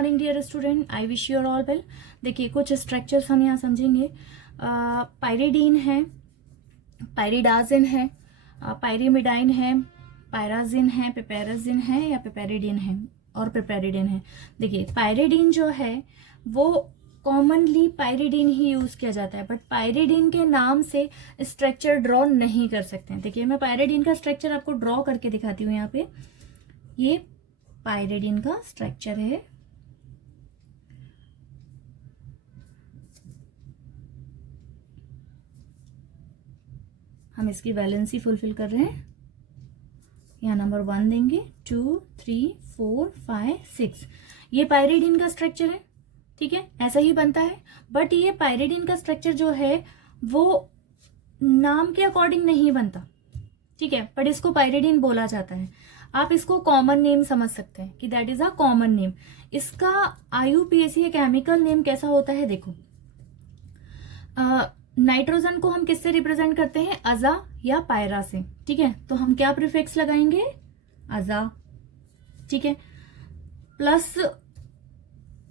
Morning dear student, I wish you all well. देखिए कुछ structures हम यहाँ समझेंगे। पायरिडीन है, पायरिडाजिन है, पायरिमिडाइन है, पायराजिन है, पिपेराजिन है या पिपेरिडीन है और पिपेरिडीन है। देखिए पायरिडीन जो है वो कॉमनली पायरिडीन ही यूज किया जाता है, बट पायरिडीन के नाम से स्ट्रक्चर ड्रॉ नहीं कर सकते हैं। देखिए मैं पायरिडीन का स्ट्रक्चर आपको ड्रॉ करके दिखाती हूँ। यहाँ पे ये पायरिडीन का स्ट्रक्चर है। हम इसकी वैलेंसी फुलफिल कर रहे हैं। यहाँ नंबर 1 देंगे, 2, 3, 4, 5, 6। ये पायरिडीन का स्ट्रक्चर है, ठीक है, ऐसा ही बनता है। बट ये पायरिडीन का स्ट्रक्चर जो है वो नाम के अकॉर्डिंग नहीं बनता, ठीक है, बट इसको पायरिडीन बोला जाता है। आप इसको कॉमन नेम समझ सकते हैं कि that is a common name. इसका IUPAC केमिकल नेम कैसा होता है, देखो नाइट्रोजन को हम किससे रिप्रेजेंट करते हैं, अजा या पायरा से, ठीक है। तो हम क्या प्रीफिक्स लगाएंगे, अजा, ठीक है। प्लस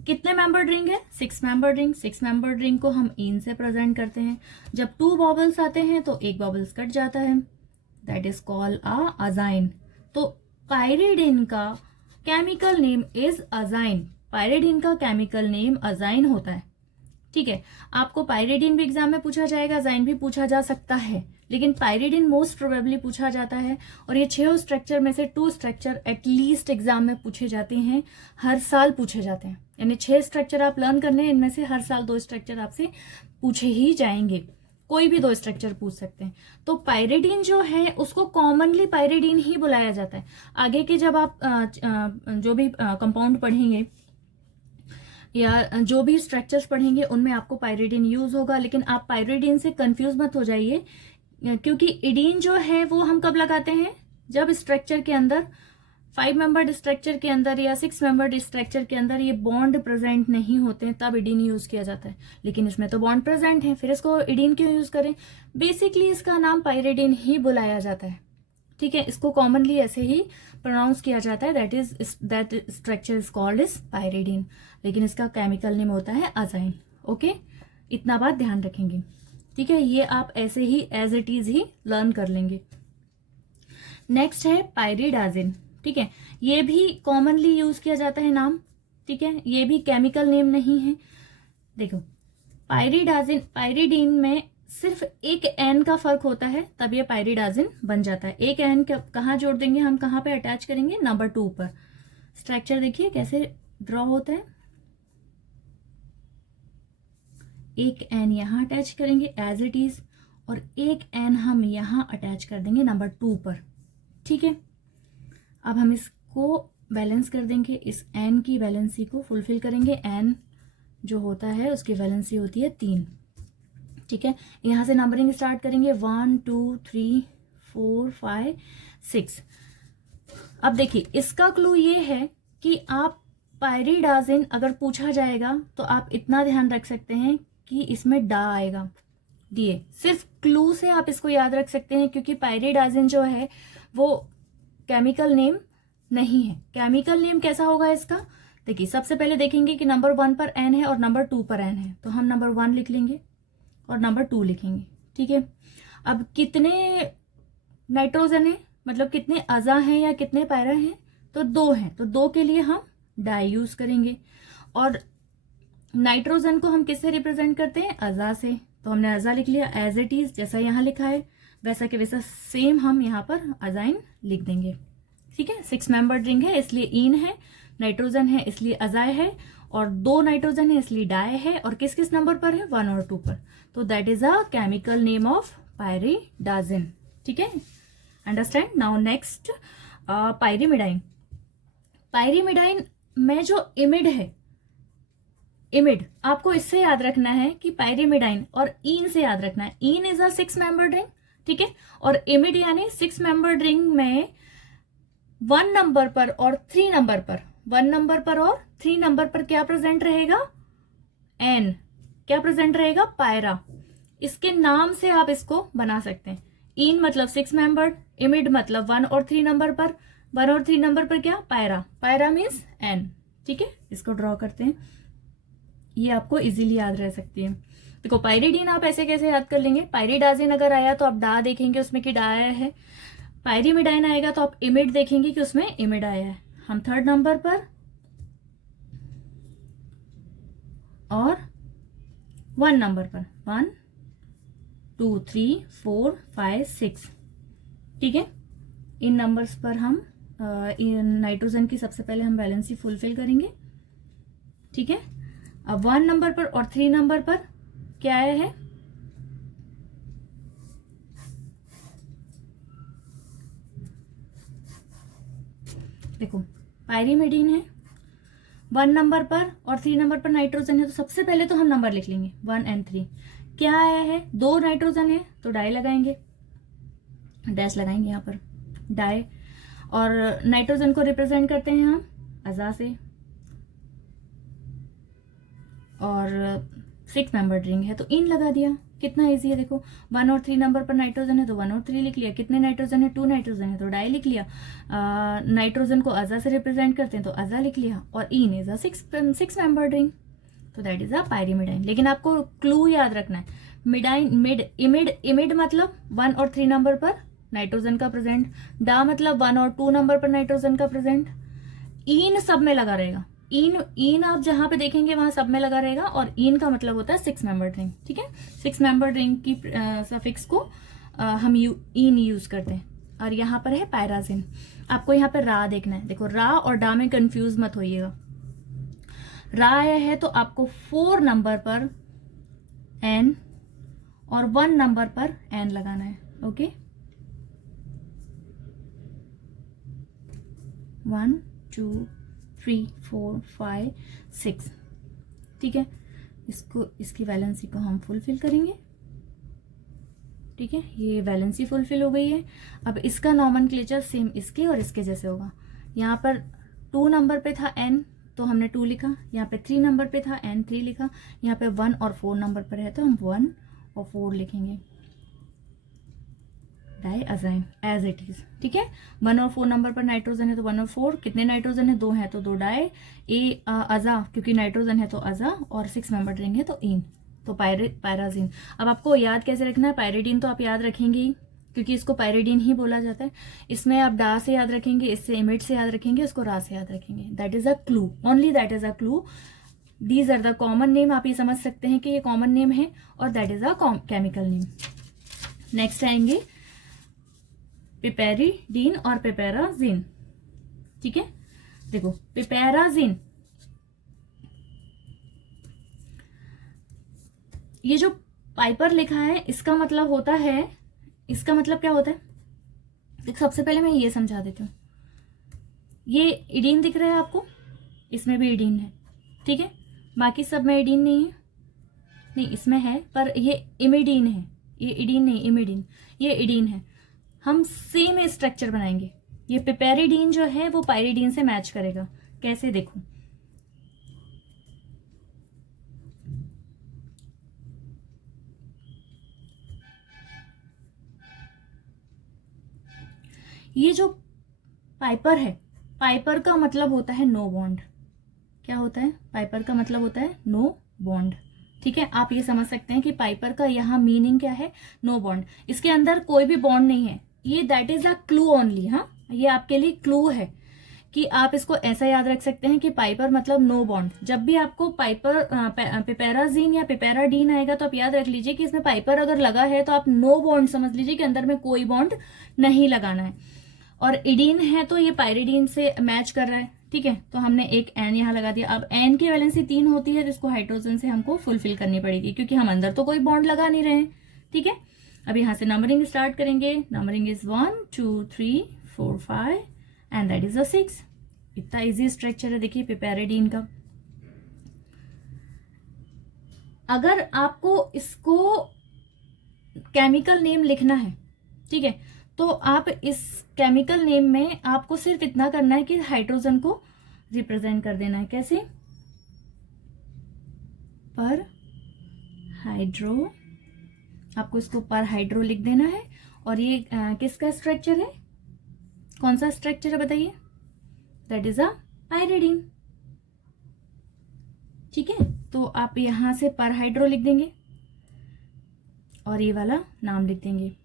कितने मेंबर्ड रिंग है, 6 मेंबर्ड रिंग। 6 मेंबर्ड रिंग को हम इन से प्रेजेंट करते हैं। जब 2 बॉबल्स आते हैं तो एक बॉबल्स कट जाता है, that is called a assign. तो पायरिडीन का chemical name is assign. Pyridine का केमिकल नेम अजाइन होता है, ठीक है। आपको पायरिडीन भी एग्जाम में पूछा जाएगा, अजाइन भी पूछा जा सकता है, लेकिन पायरिडीन मोस्ट प्रोबेबली पूछा जाता है। और ये 6 स्ट्रक्चर में से 2 स्ट्रक्चर एटलीस्ट एग्जाम में पूछे जाते हैं, हर साल पूछे जाते हैं। यानी 6 स्ट्रक्चर आप लर्न करने हैं, इनमें से हर साल 2 स्ट्रक्चर आपसे पूछे ही जाएंगे, कोई भी 2 स्ट्रक्चर पूछ सकते हैं। तो पायरिडीन जो है उसको कॉमनली पायरिडीन ही बुलाया जाता है। आगे के जब आप जो भी कंपाउंड पढ़ेंगे या जो भी स्ट्रक्चर्स पढ़ेंगे उनमें आपको पायरिडीन यूज होगा, लेकिन आप पायरिडीन से कंफ्यूज मत हो जाइए, क्योंकि इडीन जो है वो हम कब लगाते हैं, जब स्ट्रक्चर के अंदर 5 मेंबर्ड स्ट्रक्चर के अंदर या 6 मेंबर्ड स्ट्रक्चर के अंदर ये बॉन्ड प्रेजेंट नहीं होते हैं, तब इडीन यूज किया जाता है। लेकिन इसमें तो बॉन्ड प्रेजेंट है, फिर इसको इडीन क्यों यूज करें। बेसिकली इसका नाम पायरिडीन ही बुलाया जाता है, ठीक है। इसको कॉमनली ऐसे ही प्रोनाउंस किया जाता है, that structure is called is pyridine, लेकिन इसका केमिकल नेम होता है अजाइन। ओके, इतना बात ध्यान रखेंगे, ठीक है। ये आप ऐसे ही एज इट इज ही लर्न कर लेंगे। नेक्स्ट है पायरिडाजिन, ठीक है। ये भी कॉमनली यूज किया जाता है नाम, ठीक है, ये भी केमिकल नेम नहीं है। देखो पायरिडाजिन, पायरिडीन में सिर्फ एक एन का फर्क होता है, तब ये पायरिडाजिन बन जाता है। एक एन कहाँ जोड़ देंगे हम, कहाँ पे अटैच करेंगे, नंबर 2 पर। स्ट्रक्चर देखिए कैसे ड्रॉ होता है, एक एन यहां अटैच करेंगे एज इट इज, और एक एन हम यहां अटैच कर देंगे नंबर 2 पर, ठीक है। अब हम इसको बैलेंस कर देंगे, इस एन की वैलेंसी को फुलफिल करेंगे। एन जो होता है उसकी वैलेंसी होती है 3, ठीक है। यहां से नंबरिंग स्टार्ट करेंगे, 1, 2, 3, 4, 5, 6। अब देखिए इसका क्लू ये है कि आप पायरिडाजिन अगर पूछा जाएगा तो आप इतना ध्यान रख सकते हैं कि इसमें डा आएगा, दिए। सिर्फ क्लू से आप इसको याद रख सकते हैं, क्योंकि पायरिडाजिन जो है वो केमिकल नेम नहीं है। केमिकल नेम कैसा होगा इसका, देखिए सबसे पहले देखेंगे कि नंबर 1 पर एन है और नंबर 2 पर एन है, तो हम नंबर 1 लिख लेंगे और नंबर 2 लिखेंगे, ठीक है। अब कितने नाइट्रोजन है, मतलब कितने अजा हैं या कितने पायरा हैं, तो 2 हैं, तो 2 के लिए हम डाई यूज करेंगे। और नाइट्रोजन को हम किससे रिप्रेजेंट करते हैं, अजा से, तो हमने अजा लिख लिया एज इट इज, जैसा यहाँ लिखा है वैसा के वैसा सेम हम यहाँ पर अजाइन लिख देंगे, ठीक है। 6 मेंबर्ड रिंग है इसलिए इन है, नाइट्रोजन है इसलिए अजाय है, और 2 नाइट्रोजन है इसलिए डाई है, और किस किस नंबर पर है, 1 और 2 पर। तो that is a chemical name of pyridazine, ठीक है। Understand. Now next pyrimidine. Pyrimidine में जो इमिड है, इमिड आपको इससे याद रखना है कि पायरिमिडाइन और इन से याद रखना है। इन इज अ 6 मेंबर्ड रिंग, ठीक है, और इमिड यानी 6 मेंबर्ड रिंग में 1 नंबर पर और 3 नंबर पर, 1 नंबर पर और 3 नंबर पर क्या प्रेजेंट रहेगा, एन, क्या प्रेजेंट रहेगा, पायरा। इसके नाम से आप इसको बना सकते हैं। इन मतलब 6 मेंबर्ड, इमिड मतलब 1 और 3 नंबर पर, 1 और 3 नंबर पर क्या, पायरा, पायरा मीन्स एन, ठीक है, इसको ड्रॉ करते हैं, ये आपको इजीली याद रह सकती है। देखो पायरिडीन आप ऐसे कैसे याद कर लेंगे, पायरिडाजिन अगर आया तो आप डा देखेंगे उसमें कि डा आया है, पायरिमिडाइन आएगा तो आप इमिड देखेंगे कि उसमें इमिड आया है। हम 3rd नंबर पर और 1 नंबर पर 1 2 3 4 5 6, ठीक है, इन नंबर्स पर हम नाइट्रोजन की सबसे पहले हम वैलेंसी फुलफिल करेंगे, ठीक है। अब 1 नंबर पर और 3 नंबर पर क्या आया है, देखो पायरिमिडीन है 1 नंबर पर और 3 नंबर पर नाइट्रोजन है, तो सबसे पहले तो हम नंबर लिख लेंगे 1 और 3। क्या आया है, 2 नाइट्रोजन है तो डाई लगाएंगे, डैश लगाएंगे यहाँ पर डाई, और नाइट्रोजन को रिप्रेजेंट करते हैं हम अजा से, और 6 मेंबर्ड रिंग है तो इन लगा दिया, कितना इजी है। देखो 1 और 3 नंबर पर नाइट्रोजन है तो 1 और 3 लिख लिया, कितने नाइट्रोजन है, 2 नाइट्रोजन है तो डाई लिख लिया, नाइट्रोजन को अजा से रिप्रेजेंट करते हैं तो अजा लिख लिया, और इन इज अ 6 मेंबर्ड रिंग, तो दैट इज अ पायरिमिडाइन। लेकिन आपको क्लू याद रखना है, मिडाइन मिड इमिड, इमिड मतलब 1 और 3 नंबर पर नाइट्रोजन का प्रेजेंट, डा मतलब 1 और 2 नंबर पर नाइट्रोजन का प्रेजेंट, इन सब में लगा रहेगा, इन आप जहां पे देखेंगे वहां सब में लगा रहेगा, और इन का मतलब होता है 6 मेंबर्ड रिंग, ठीक है। 6 मेंबर्ड रिंग की सफिक्स को हम इन यूज करते हैं। और यहाँ पर है पायराजिन, आपको यहाँ पे रा देखना है, देखो रा और डा में कंफ्यूज मत होइएगा, रा आया है तो आपको 4 नंबर पर एन और 1 नंबर पर एन लगाना है, ओके। 1 2 3 4 5 6, ठीक है, इसको इसकी वैलेंसी को हम फुलफिल करेंगे, ठीक है, ये वैलेंसी फुलफिल हो गई है। अब इसका नॉमेनक्लेचर सेम इसके और इसके जैसे होगा, यहाँ पर 2 नंबर पे था एन तो हमने 2 लिखा, यहाँ पे 3 नंबर पे था एन 3 लिखा, यहाँ पे 1 और 4 नंबर पर है तो हम 1 और 4 लिखेंगे, diazine as it is, ठीक है। 1 और 4 नंबर पर नाइट्रोजन है तो 1 और 4, कितने नाइट्रोजन है, 2 है तो 2 डाई, ए अजा क्योंकि नाइट्रोजन है तो अजा, और 6 मेंबर रिंग है तो इन, तो पायराजिन। अब आपको याद कैसे रखना है, पायरिडीन तो आप याद रखेंगे ही क्योंकि इसको पायरिडीन ही बोला जाता है, इसमें आप डा से याद रखेंगे, इससे इमिड से याद रखेंगे, इसको रा से याद रखेंगे, that is a clue, only that is a clue, these are the common name, आप ये समझ सकते हैं कि ये कॉमन नेम है और that is a chemical name. Next आएंगे पिपेरिडीन और पिपेराजिन, ठीक है। देखो पिपेराजिन, ये जो पाइपर लिखा है इसका मतलब होता है, इसका मतलब क्या होता है, देखो सबसे पहले मैं ये समझा देती हूँ, ये इडीन दिख रहा है आपको, इसमें भी इडीन है, ठीक है, बाकी सब में इडीन नहीं है, नहीं इसमें है पर ये इमिडीन है, ये इडीन नहीं इमिडीन, ये इडीन है। हम सेम स्ट्रक्चर बनाएंगे, ये पिपेरिडीन जो है वो पायरिडीन से मैच करेगा, कैसे देखो, ये जो पाइपर है, पाइपर का मतलब होता है नो बॉन्ड, क्या होता है, पाइपर का मतलब होता है नो बॉन्ड, ठीक है। आप ये समझ सकते हैं कि पाइपर का यहाँ मीनिंग क्या है, नो बॉन्ड, इसके अंदर कोई भी बॉन्ड नहीं है, ये that is a clue only, हाँ ये आपके लिए क्लू है कि आप इसको ऐसा याद रख सकते हैं कि पाइपर मतलब नो बॉन्ड। जब भी आपको पाइपर पिपेराजीन या पिपेराडीन आएगा तो आप याद रख लीजिए कि इसमें पाइपर अगर लगा है तो आप नो बॉन्ड समझ लीजिए कि अंदर में कोई बॉन्ड नहीं लगाना है, और इडीन है तो ये पायरिडीन से मैच कर रहा है, ठीक है, तो हमने एक एन यहाँ लगा दिया। अब एन की वैलेंसी 3 होती है तो इसको हाइड्रोजन से हमको फुलफिल करनी पड़ेगी क्योंकि हम अंदर तो कोई बॉन्ड लगा नहीं रहे हैं, ठीक है। अब यहाँ से नंबरिंग स्टार्ट करेंगे, numbering is 1 2 3 4 5 and that is अ 6। इतना इजी स्ट्रक्चर है, देखिए पिपेरिडीन का। अगर आपको इसको केमिकल नेम लिखना है, ठीक है, तो आप इस केमिकल नेम में आपको सिर्फ इतना करना है कि हाइड्रोजन को रिप्रेजेंट कर देना है, कैसे, पर हाइड्रो, आपको इसको पर हाइड्रो लिख देना है। और ये किसका स्ट्रक्चर है, कौन सा स्ट्रक्चर है बताइए, दैट इज अ पायरिडीन, ठीक है, तो आप यहां से पर हाइड्रो लिख देंगे और ये वाला नाम लिख देंगे।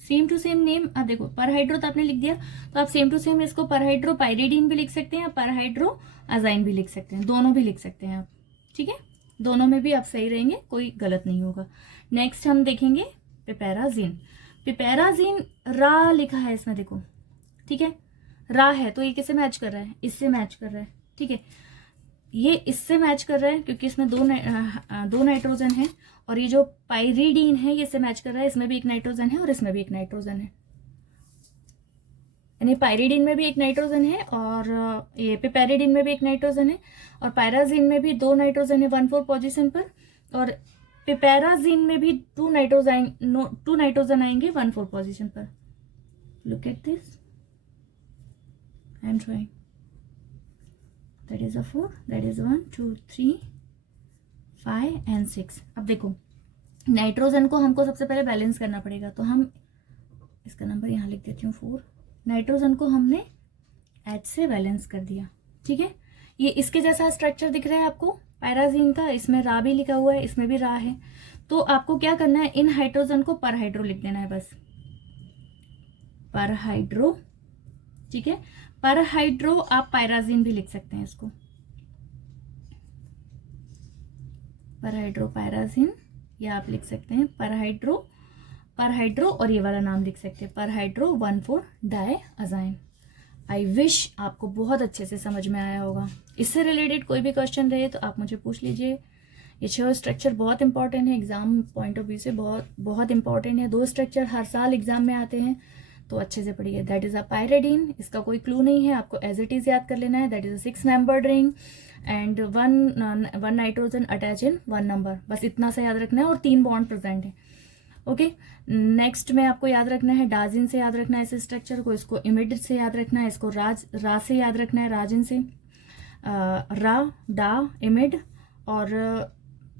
सेम टू सेम नेम, अब देखो पर हाइड्रो तो आपने लिख दिया, तो आप सेम टू सेम इसको पर हाइड्रो पायरिडीन भी लिख सकते हैं, पर हाइड्रो अजाइन भी लिख सकते हैं, दोनों भी लिख सकते हैं आप। ठीक है, दोनों में भी आप सही रहेंगे, कोई गलत नहीं होगा। नेक्स्ट हम देखेंगे पिपेराजीन। पिपेराजीन रा लिखा है इसमें, देखो ठीक है, रा है तो ये किससे मैच कर रहा है, इससे मैच कर रहा है। ठीक है, ये इससे मैच कर रहा है क्योंकि इसमें दो नाइट्रोजन है, और ये जो पायरिडीन है ये इससे मैच कर रहा है, इसमें भी एक नाइट्रोजन है और इसमें भी एक नाइट्रोजन है, यानी पायरिडीन में भी एक नाइट्रोजन है और ये पिपेरिडीन में भी एक नाइट्रोजन है, और पायराजीन में भी 2 नाइट्रोजन है 1,4 पोजीशन पर, और पिपेराजीन में भी 2 नाइट्रोजन आएंगे 1,4 पोजीशन पर। Look at this, I am trying, that is a 4, that is 1 2 3 5 and 6। अब देखो नाइट्रोजन को हमको सबसे पहले बैलेंस करना पड़ेगा, तो हम इसका नंबर यहाँ लिख देती हूँ 4। नाइट्रोजन को हमने H से बैलेंस कर दिया। ठीक है, ये इसके जैसा स्ट्रक्चर दिख रहा है आपको पैराजीन का, इसमें रा भी लिखा हुआ है, इसमें भी रा है। तो आपको क्या करना है, इन हाइड्रोजन को पर हाइड्रो लिख देना है, बस पर हाइड्रो। ठीक है, पर हाइड्रो आप पायराजीन भी लिख सकते हैं इसको, पर हाइड्रो पायराजीन, या आप लिख सकते हैं पर हाइड्रो और ये वाला नाम लिख सकते हैं पर हाइड्रो 1,4 डायअजाइन। आई विश आपको बहुत अच्छे से समझ में आया होगा। इससे रिलेटेड कोई भी क्वेश्चन रहे तो आप मुझे पूछ लीजिए। ये 6 स्ट्रक्चर बहुत इंपॉर्टेंट है, एग्जाम पॉइंट ऑफ व्यू से बहुत इंपॉर्टेंट है। 2 स्ट्रक्चर हर साल एग्जाम में आते हैं, तो अच्छे से पढ़िए। दैट इज अ पायरिडीन, इसका कोई क्लू नहीं है, आपको एज इट इज याद कर लेना है। That is a 6 membered ring and 1 nitrogen attach in 1 number, बस इतना सा याद रखना है, और 3 बॉन्ड प्रेजेंट है। ओके, नेक्स्ट में आपको याद रखना है डाजिन से याद रखना है इस स्ट्रक्चर को, इसको इमिड से याद रखना है, इसको रा से याद रखना है, राजिन से, रा डा इमिड, और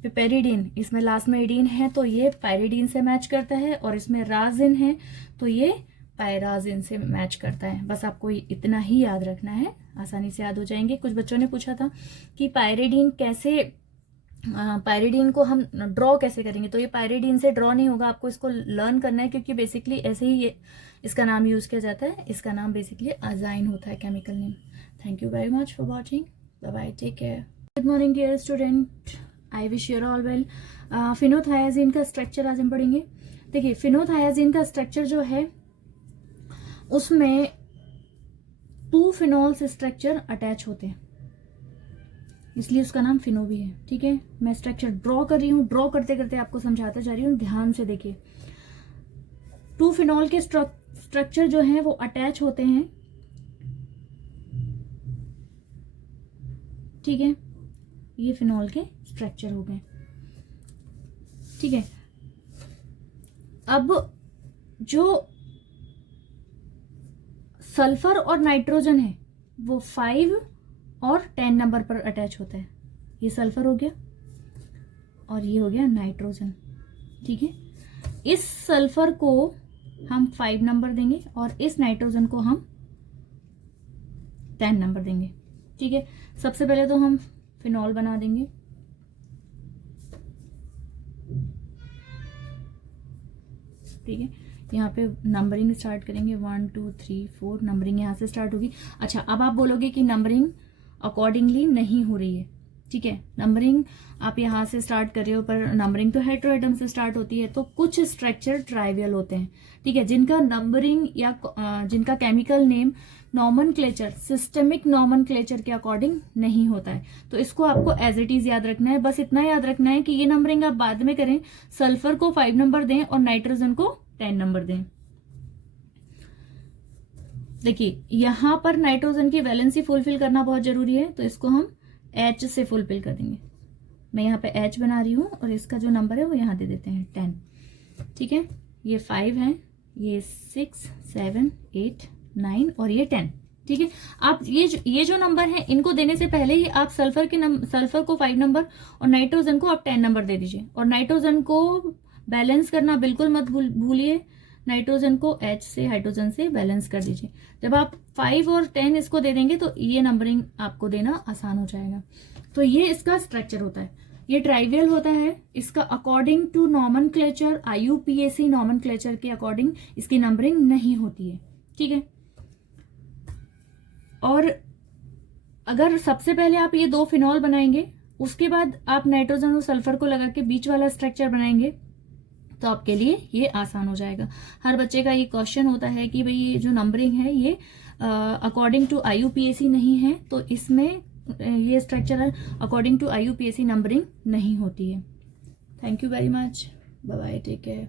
पिपेरिडीन, इसमें लास्ट में एडीन है तो ये पायरिडीन से मैच करता है, और इसमें राजिन है तो ये पायराजीन से मैच करता है। बस आपको इतना ही याद रखना है, आसानी से याद हो जाएंगे। कुछ बच्चों ने पूछा था कि पायरिडीन को हम ड्रॉ कैसे करेंगे, तो ये पायरिडीन से ड्रॉ नहीं होगा, आपको इसको लर्न करना है, क्योंकि बेसिकली ऐसे ही ये इसका नाम यूज किया जाता है। इसका नाम बेसिकली अजाइन होता है, chemical name. Thank you very much for watching, bye bye, take care. Good morning dear student, I wish your all well. Phenothiazine का स्ट्रक्चर आज हम पढ़ेंगे। देखिए फिनोथायाजीन का स्ट्रक्चर जो है उसमें 2 फिनोल्स स्ट्रक्चर अटैच होते हैं, इसलिए उसका नाम फिनो भी है। ठीक है, मैं स्ट्रक्चर ड्रॉ कर रही हूँ, ड्रॉ करते करते आपको समझाते जा रही हूँ, ध्यान से देखिए। 2 फिनोल के स्ट्रक्चर जो हैं वो अटैच होते हैं। ठीक है, ये फिनोल के स्ट्रक्चर हो गए। ठीक है, अब जो सल्फर और नाइट्रोजन है वो 5 और 10 नंबर पर अटैच होता है। ये सल्फर हो गया और ये हो गया नाइट्रोजन। ठीक है, इस सल्फर को हम 5 नंबर देंगे और इस नाइट्रोजन को हम 10 नंबर देंगे। ठीक है, सबसे पहले तो हम फिनॉल बना देंगे। ठीक है, यहाँ पे नंबरिंग स्टार्ट करेंगे 1 2 3 4, नंबरिंग यहाँ से स्टार्ट होगी। अच्छा, अब आप बोलोगे कि नंबरिंग अकॉर्डिंगली नहीं हो रही है। ठीक है, नंबरिंग आप यहाँ से स्टार्ट कर रहे हो, पर नंबरिंग तो हेटेरोएटम से स्टार्ट होती है, तो कुछ स्ट्रक्चर ट्राइवियल होते हैं। ठीक है, जिनका नंबरिंग या जिनका chemical name nomenclature, systemic nomenclature के अकॉर्डिंग नहीं होता है, तो इसको आपको एज इट इज याद रखना है। बस इतना याद रखना है कि ये नंबरिंग आप बाद में करें, सल्फर को 5 नंबर दें और नाइट्रोजन को 10 नंबर दें। देखिए यहां पर नाइट्रोजन की वैलेंसी फुलफिल करना बहुत जरूरी है, तो इसको हम H से फुलफिल कर देंगे। मैं यहाँ पे H बना रही हूँ और इसका जो नंबर है वो यहाँ दे देते हैं 10। ठीक है, ये 5 है, ये 6 7 8 9 और ये 10। ठीक है, आप ये जो नंबर है इनको देने से पहले ही आप सल्फर को 5 नंबर और नाइट्रोजन को आप 10 नंबर दे दीजिए, और नाइट्रोजन को बैलेंस करना बिल्कुल मत भूलिए, नाइट्रोजन को H से हाइड्रोजन से बैलेंस कर दीजिए। जब आप 5 और 10 इसको दे देंगे तो ये नंबरिंग आपको देना आसान हो जाएगा। तो ये इसका स्ट्रक्चर होता है, ये ट्राइवियल होता है। इसका according to nomenclature, IUPAC nomenclature के अकॉर्डिंग इसकी नंबरिंग नहीं होती है, ठीक है। और अगर सबसे पहले आप ये 2 फिनॉल बनाएंगे, उसके बाद आप नाइट्रोजन और सल्फर को लगा के बीच वाला स्ट्रक्चर बनाएंगे, तो आपके लिए ये आसान हो जाएगा। हर बच्चे का ये क्वेश्चन होता है कि भाई ये जो नंबरिंग है ये अकॉर्डिंग टू IUPAC नहीं है, तो इसमें ये structure according to IUPAC numbering नहीं होती है। Thank you very much, bye bye, take care.